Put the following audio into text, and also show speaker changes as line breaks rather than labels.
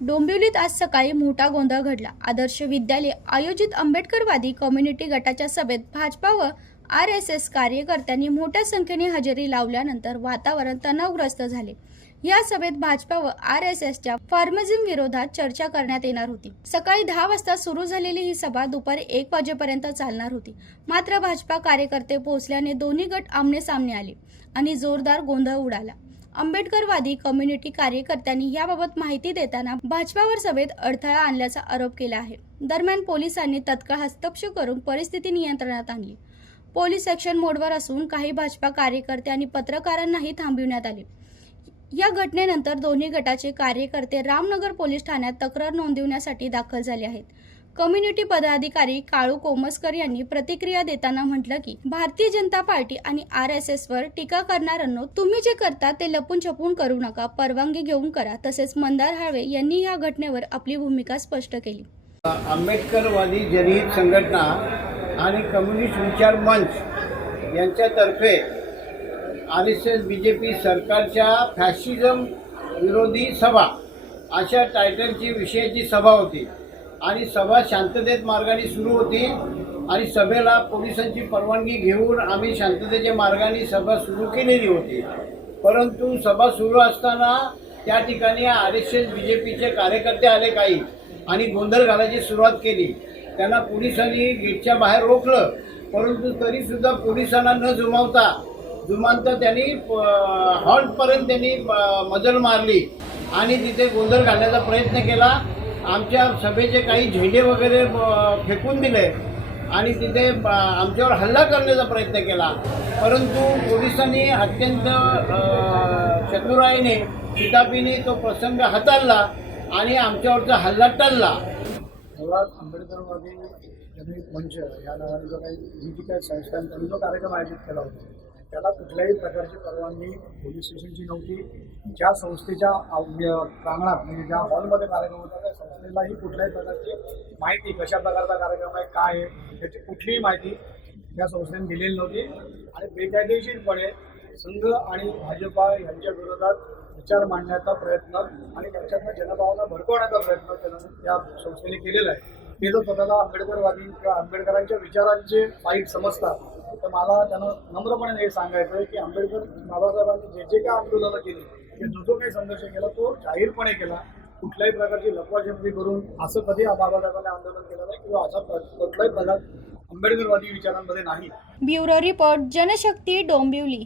डोंबिवलीत आज सकाळी मोठा गोंधळ घडला. आदर्श विद्यालय आयोजित आंबेडकरवादी कम्युनिटी गटाच्या सभेत भाजपा व आर एस एस कार्यकर्त्यांनी मोठ्या संख्येने हजेरी लावल्यानंतर वातावरण तणावग्रस्त झाले. या सभेत भाजपा व आर एस एसच्या फार्मझिम विरोधात चर्चा करण्यात येणार होती. सकाळी दहा वाजता सुरू झालेली ही सभा दुपारी एक वाजेपर्यंत चालणार होती. मात्र भाजपा कार्यकर्ते पोहोचल्याने दोन्ही गट आमने सामने आले आणि जोरदार गोंधळ उडाला. आंबेडकरवादी कम्युनिटी कार्यकर्त्यांनी याबाबत माहिती देताना भाजपावर सभेत अडथळा आणल्याचा आरोप केला आहे. दरम्यान पोलिसांनी तत्काळ हस्तक्षेप करून परिस्थिती नियंत्रणात आणली. पोलीस सेक्शन मोडवर असून काही भाजपा कार्यकर्ते आणि पत्रकारांनाही थांबविण्यात आले. या घटनेनंतर दोन्ही गटाचे कार्यकर्ते रामनगर पोलीस ठाण्यात तक्रार नोंदवण्यासाठी दाखल झाले आहेत. कम्युनिटी पदाधिकारी काळू कोमस्कर यांनी प्रतिक्रिया देताना म्हटलं की भारतीय जनता पार्टी आणि आर एस एस वर टीका करणाऱ्यांनो तुम्ही जे करता ते लपून छपून करू नका परवानगी घेऊन करा तसेच मंदार हाळवे यांनी या घटनेवर आपली भूमिका स्पष्ट केली.
आंबेडकरवादी जनहित संघटना आणि कम्युनिस्ट विचार मंच यांच्यातर्फे R S S B J P सरकारच्या फॅशिझम विरोधी सभा अशा टायटलची विषयाची सभा होती. आणि सभा शांततेत मार्गाने सुरू होती. आणि सभेला पोलिसांची परवानगी घेऊन आम्ही शांततेच्या मार्गाने सभा सुरू केलेली होती. परंतु सभा सुरू असताना त्या ठिकाणी R S S B J पीचे कार्यकर्ते आले काही आणि गोंधळ घालायची सुरुवात केली. त्यांना पोलिसांनी गेटच्या बाहेर रोखलं. परंतु तरीसुद्धा पोलिसांना न जुमावता जुमानता त्यांनी प- हॉल्टपर्यंत त्यांनी मजल मारली. आणि तिथे गोंधळ घालण्याचा प्रयत्न केला. आमच्या सभेचे काही झेंडे वगैरे ब- फेकून दिले आणि तिथे आमच्यावर हल्ला करण्याचा प्रयत्न केला. परंतु पोलिसांनी अत्यंत चतुराईने शितापीने तो प्रसंग हाताळला आणि आमच्यावरचा हल्ला टळला.
आंबेडकरवादी जनहित मंच या नावाने जो काही जी काही संस्थांकडून जो कार्यक्रम आयोजित केला होता त्याला कुठल्याही प्रकारची परवानगी पोलीस स्टेशनची नव्हती. ज्या संस्थेच्या प्रांगणात म्हणजे ज्या हॉलमध्ये कार्यक्रम होता त्या संस्थेलाही कुठल्याही प्रकारची माहिती कशा प्रकारचा कार्यक्रम आहे काय आहे त्याची कुठलीही माहिती त्या संस्थेने दिलेली नव्हती. आणि बेकायदेशीरपणे संघ आणि भाजपा यांच्या विरोधात विचार मांडण्याचा प्रयत्न आणि त्यांच्यातनं जनभावना भडकवण्याचा प्रयत्न त्यांना त्या संस्थेने केलेला आहे. ते जर स्वतःला आंबेडकरवादी किंवा आंबेडकरांच्या विचारांचे वाईट समजतात तर मला त्यांना नम्रपणे हे सांगायचं आहे की आंबेडकर बाबासाहेबांनी जे जे काय आंदोलनं केली किंवा जो जो काही संघर्ष केला तो जाहीरपणे केला. कुठल्याही प्रकारची लपवाछपी करून असं कधी बाबासाहेबांनी आंदोलन केलं नाही किंवा असा कुठलाही प्रकार आंबेडकरवादी विचारांमध्ये नाही.
Bureau report Janshakti Dombivli.